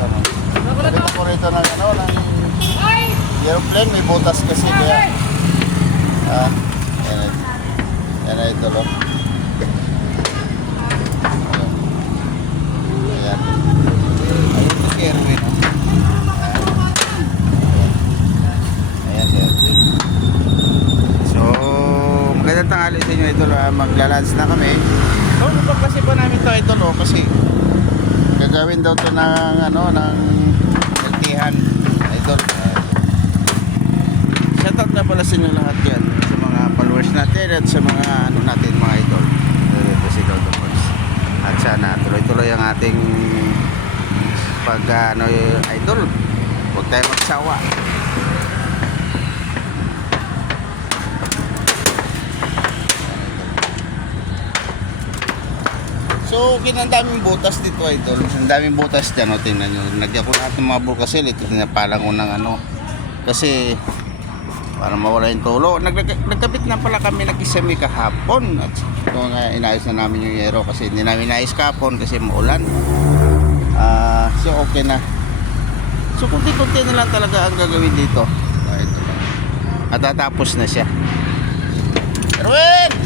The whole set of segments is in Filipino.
ano. Dito ko rito ng ano, ng aeroplane, may butas kasi kaya. Yan. Yan na ito, lo. Ayan. Ayun na si Erwin, oh. Ayan, ayan. So, magandang tanghali sa inyo, ito, maglalans na kami. So, kasi pa namin to, ito, lo, kasi gagawin daw to ng ano, ng nagtihan. Ito, shoutout na pala sa inyo lahat yan, sa mga followers natin at sa mga ano natin, mga idol. Ito si Dodo Boys. At sana tuloy-tuloy ang ating pag ano, idol. Huwag tayo magsawa. So, ang daming butas dito, idol. Ang daming butas dyan, o, tingnan nyo. Nagyan ko lahat ng mga bulkasil. Ito, tinapalang ko ng ano. Kasi, para mawala yung tulo. Nagkabit na pala kami nag-isami kahapon. At ito nga, inayos na namin yung yero. Kasi hindi namin inayos kahapon kasi maulan. So, okay na. So, kunti-kunti na lang talaga ang gagawin dito. Ito lang. At tatapos na siya. Erwin!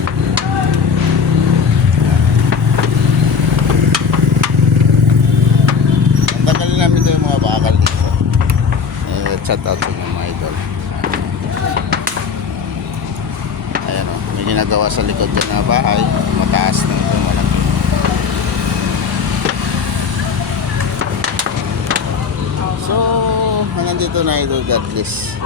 Namin ito yung mga bakal dito. Chat out sa mga idol. Ayan o, may ginagawa sa likod dyan na bahay. Mataas na ito, malaki. So, hanggang dito na idol. God bless.